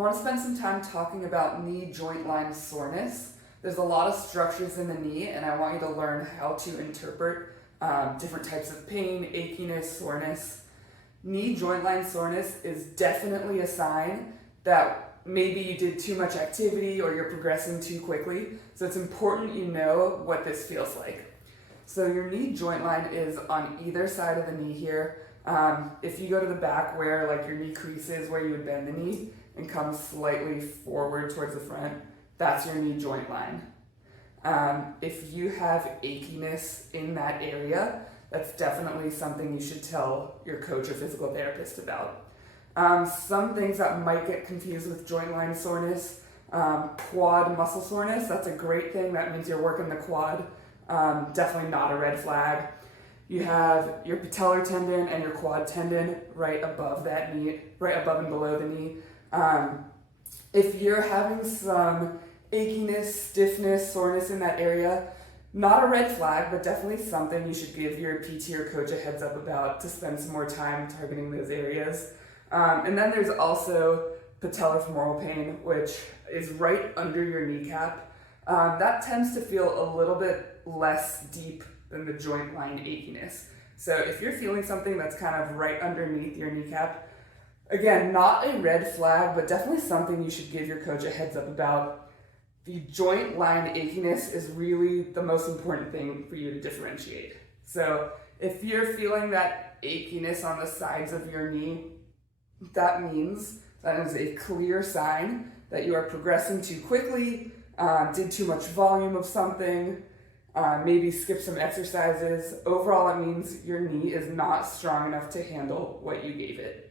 want to spend some time talking about knee joint line soreness. There's a lot of structures in the knee, and I want you to learn how to interpret different types of pain, achiness, soreness. Knee joint line soreness is definitely a sign that maybe you did too much activity or you're progressing too quickly. So it's important you know what this feels like. So your knee joint line is on either side of the knee here. If you go to the back where like your knee creases, where you would bend the knee and come slightly forward towards the front, that's your knee joint line. If you have achiness in that area, that's definitely something you should tell your coach or physical therapist about. Some things that might get confused with joint line soreness, quad muscle soreness, that's a great thing. That means you're working the quad. Definitely not a red flag. You have your patellar tendon and your quad tendon right above that knee, right above and below the knee. If you're having some achiness, stiffness, soreness in that area, not a red flag, but definitely something you should give your PT or coach a heads up about to spend some more time targeting those areas. And then there's also patellofemoral pain, which is right under your kneecap. That tends to feel a little bit less deep than the joint line achiness. So if you're feeling something that's kind of right underneath your kneecap, again, not a red flag, but definitely something you should give your coach a heads up about. The joint line achiness is really the most important thing for you to differentiate. So if you're feeling that achiness on the sides of your knee, that means that is a clear sign that you are progressing too quickly, did too much volume of something, maybe skip some exercises. Overall, it means your knee is not strong enough to handle what you gave it.